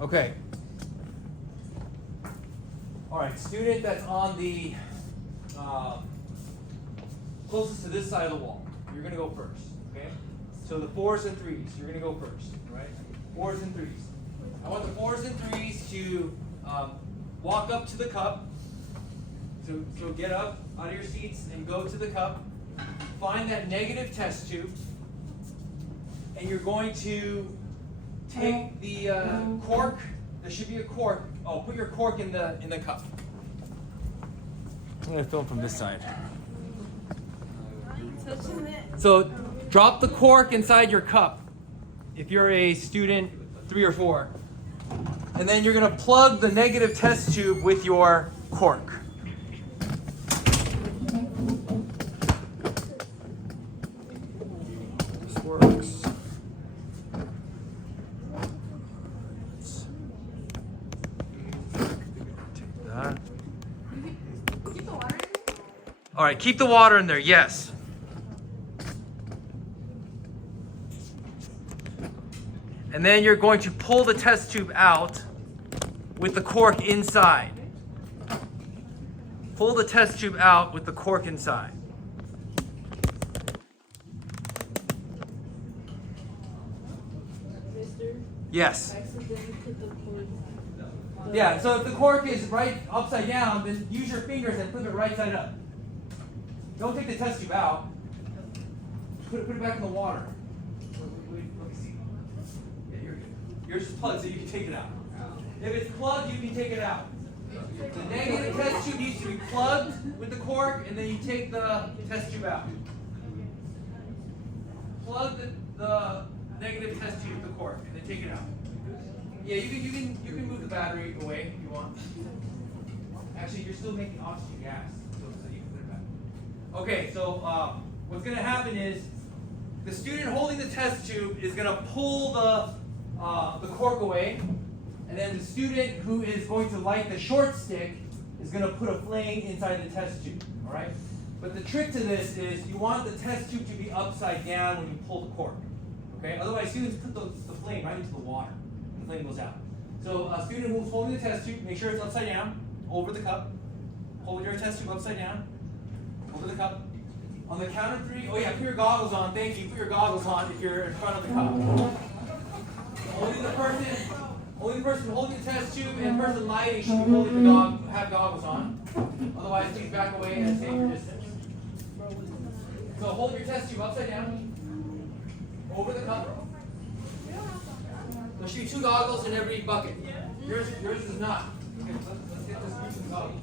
Okay. All right, student that's on the closest to this side of the wall, you're going to go first, okay? So the 4s and 3s, you're going to go first, all right? 4s and 3s. I want the 4s and 3s to walk up to the cup. So get up out of your seats and go to the cup. Find that negative test tube. And you're going to take the cork. There should be a cork. Oh, put your cork in the cup. I'm going to film from this side. So drop the cork inside your cup if you're a student 3 or 4. And then you're going to plug the negative test tube with your cork. This works. Take that. All right, keep the water in there, yes. And then you're going to pull the test tube out with the cork inside. Pull the test tube out with the cork inside. Yes. Yeah, so if the cork is right upside down, then use your fingers and flip it right side up. Don't take the test tube out. Put it back in the water. Let me see. Yeah, you're good. Yours is plugged, so you can take it out. If it's plugged, you can take it out. The negative test tube needs to be plugged with the cork, and then you take the test tube out. Plug the negative test tube with the cork, and then take it out. Yeah, you can move the battery away if you want. Actually, you're still making oxygen gas, so you can put it back. Okay, so what's going to happen is the student holding the test tube is going to pull the cork away, and then the student who is going to light the short stick is going to put a flame inside the test tube. All right. But the trick to this is you want the test tube to be upside down when you pull the cork. Okay. Otherwise, students put the flame right into the water. The flame goes out. So a student who's holding the test tube, make sure it's upside down over the cup. Hold your test tube upside down over the cup. On the count of 3, oh yeah, put your goggles on. Thank you. Put your goggles on if you're in front of the cup. Only the person holding the test tube and the person lighting should be holding have goggles on. Otherwise, please back away and stay your distance. So hold your test tube upside down over the cup. There should be 2 goggles in every bucket. Yours is not. Okay, let's get this group of goggles.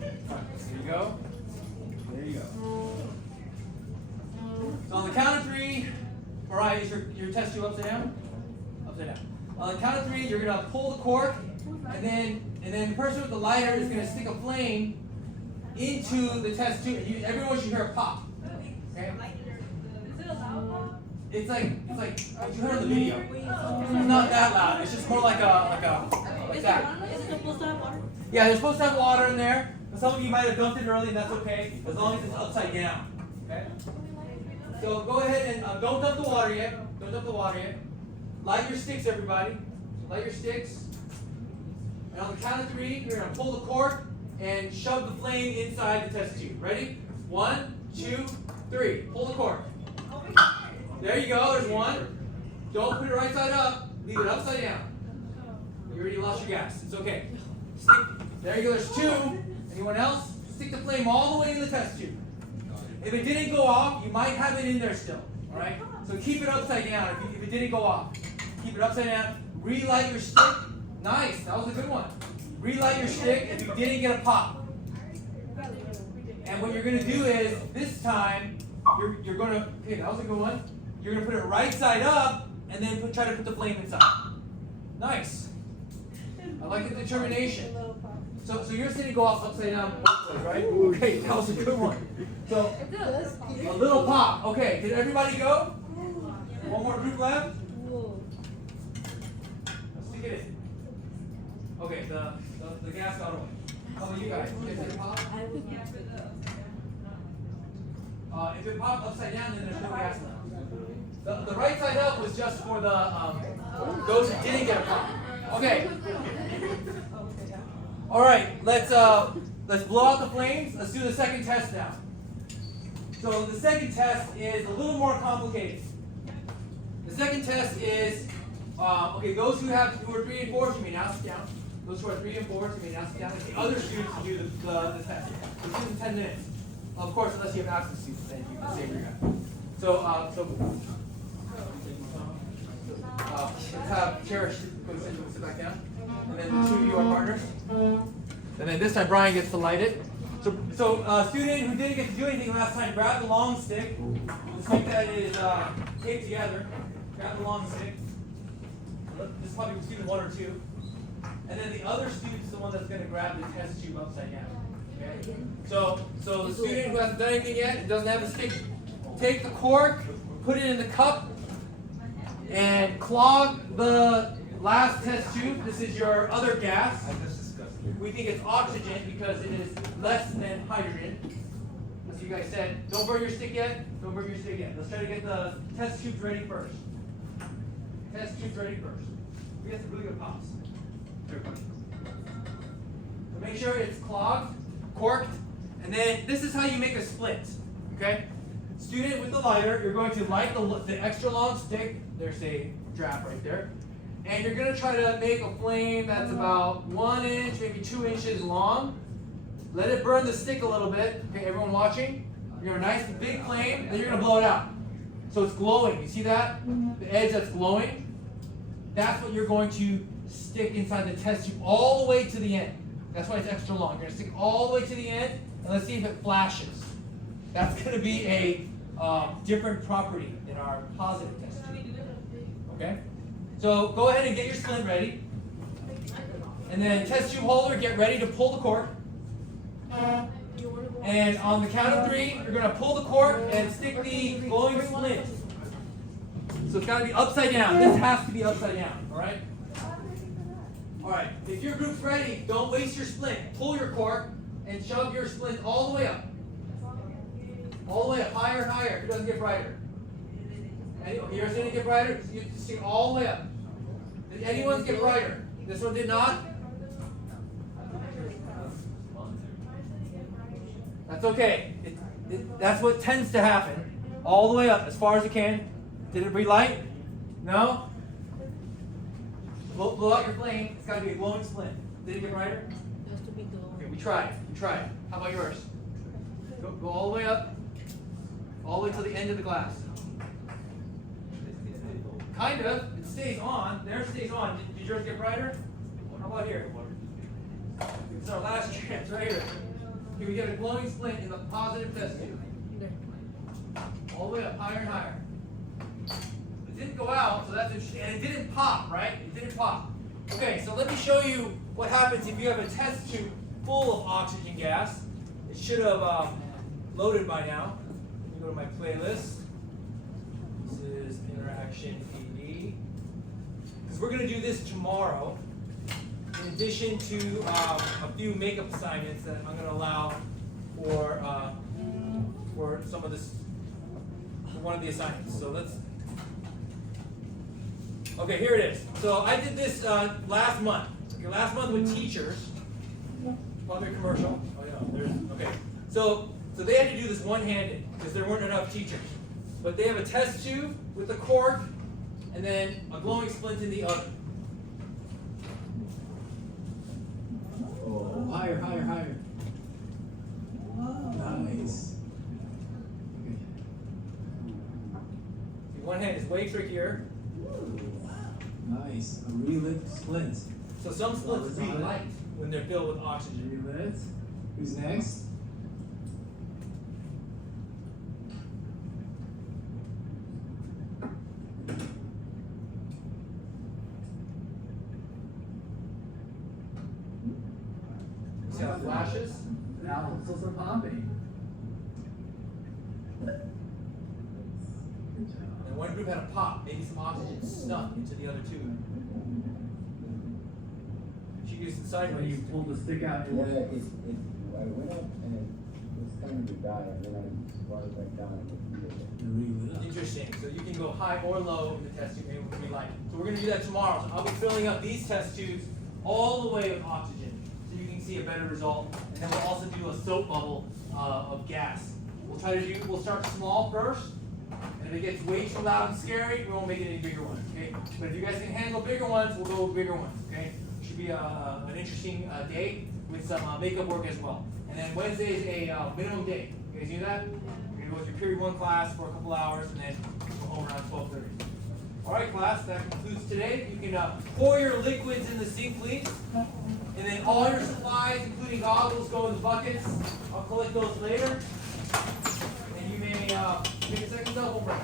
There you go. There you go. So on the count of 3, Mariah, is your test tube upside down? Upside down. On the count of 3, you're gonna pull the cork, and then the person with the lighter is gonna stick a flame into the test tube. Everyone should hear a pop. Okay? Is it a loud pop? It's like you heard in the video. It's not that loud. It's just more like that. Is it supposed to have water? Yeah, they're supposed to have water in there. Some of you might have dumped it early, and that's okay, as long as it's upside down. Okay? So go ahead and don't dump the water yet. Don't dump the water yet. Light your sticks, everybody. Light your sticks. And on the count of 3, you're going to pull the cork and shove the flame inside the test tube. Ready? 1, 2, 3. Pull the cork. There you go. There's 1. Don't put it right side up. Leave it upside down. You already lost your gas. It's okay. Stick. There you go. There's 2. Anyone else? Stick the flame all the way in the test tube. If it didn't go off, you might have it in there still. All right? So keep it upside down. If it didn't go off, keep it upside down. Relight your stick. Nice. That was a good one. Relight your stick if you didn't get a pop. And what you're going to do is, this time, you're going to, okay, that was a good one. You're going to put it right side up, and then try to put the flame inside. Nice. I like the determination. So your city go off upside down, right? Okay, that was a good one. So a little pop. Okay, did everybody go? One more group left. Let's stick it in. Okay, the gas got away. How about you guys? You guys did it pop? If it popped upside down, then there's no gas left. The right side up was just for the those who didn't get a pop. Okay. All right. Let's blow out the flames. Let's do the second test now. So the second test is a little more complicated. The second test is okay. Those who are 3 and 4, you may now sit down. Those who are 3 and 4, you may now sit down. Let the other students do the test. We'll do it in 10 minutes. Of course, unless you have access to, then you can save your guy. So let's have Cherish sit back down, and then the 2 of you are partners. And then this time Brian gets to light it. So student who didn't get to do anything last time, grab the long stick. The stick that is taped together. Grab the long stick. This is probably student 1 or 2. And then the other student is the one that's going to grab the test tube upside down. Okay? So the student who hasn't done anything yet, doesn't have the stick, take the cork, put it in the cup, and clog the last test tube. This is your other gas. We think it's oxygen because it is less than hydrogen. As you guys said, don't burn your stick yet. Don't burn your stick yet. Let's try to get the test tubes ready first. Test tubes ready first. We have some really good pops. So make sure it's clogged, corked, and then this is how you make a splint. Okay? Student with the lighter, you're going to light the extra long stick. There's a draft right there. And you're going to try to make a flame that's about 1 inch, maybe 2 inches long. Let it burn the stick a little bit. Okay, everyone watching? You're going to have a nice big flame, then you're going to blow it out. So it's glowing. You see that? The edge that's glowing? That's what you're going to stick inside the test tube all the way to the end. That's why it's extra long. You're going to stick all the way to the end, and let's see if it flashes. That's going to be a different property in our positive test tube. Okay? So go ahead and get your splint ready. And then test tube holder, get ready to pull the cork. And on the count of 3, you're going to pull the cork and stick the glowing splint. So it's got to be upside down. This has to be upside down. All right? All right. If your group's ready, don't waste your splint. Pull your cork and shove your splint all the way up. All the way up, higher and higher. It doesn't get brighter. Yours didn't get brighter? You stick all the way up. Did anyone's get brighter? This one did not? That's okay. That's what tends to happen. All the way up, as far as it can. Did it relight? No? Blow out your flame. It's got to be a glowing splint. Did it get brighter? Okay, we tried. How about yours? Go all the way up. All the way to the end of the glass. Kind of. It stays on. There it stays on. Did yours get brighter? How about here? It's our last chance right here. Here we get a glowing splint in the positive test tube. All the way up, higher and higher. It didn't go out, so that's interesting. And it didn't pop, right? It didn't pop. Okay, so let me show you what happens if you have a test tube full of oxygen gas. It should have loaded by now. Let me go to my playlist. This is Interaction PD. Because we're going to do this tomorrow, in addition to a few makeup assignments that I'm going to allow for some of this, for one of the assignments. So let's. Okay, here it is. So I did this last month. Okay, last month with teachers. Probably a commercial. Oh yeah, there's okay. So they had to do this one-handed because there weren't enough teachers. But they have a test tube with a cork and then a glowing splint in the other. Oh, higher, higher, higher. Nice. Okay. See, one hand is way trickier. Nice. A relit splint. So some splints really light when they're filled with oxygen. Relit. Who's next? See how it flashes? Now it's also popping. And one group had a pop, maybe some oxygen snuck into the other tube. She used it sideways. When you pull the stick out, Yeah, I went up and it was kind of to die, and then I brought it back down. Relit. Did your thing. So you can go high or low in the test tube if we like. So we're going to do that tomorrow. So I'll be filling up these test tubes all the way with oxygen, so you can see a better result. And then we'll also do a soap bubble of gas. We'll start small first, and if it gets way too loud and scary, we won't make it any bigger ones, okay? But if you guys can handle bigger ones, we'll go with bigger ones, okay? Should be an interesting day with some makeup work as well. And then Wednesday is a minimum day. You guys knew that? You're gonna go with your period 1 class for a couple hours, and then go home around 12:30. All right, class, that concludes today. You can pour your liquids in the sink, please. And then all your supplies, including goggles, go in the buckets. I'll collect those later. And you may take a second double break.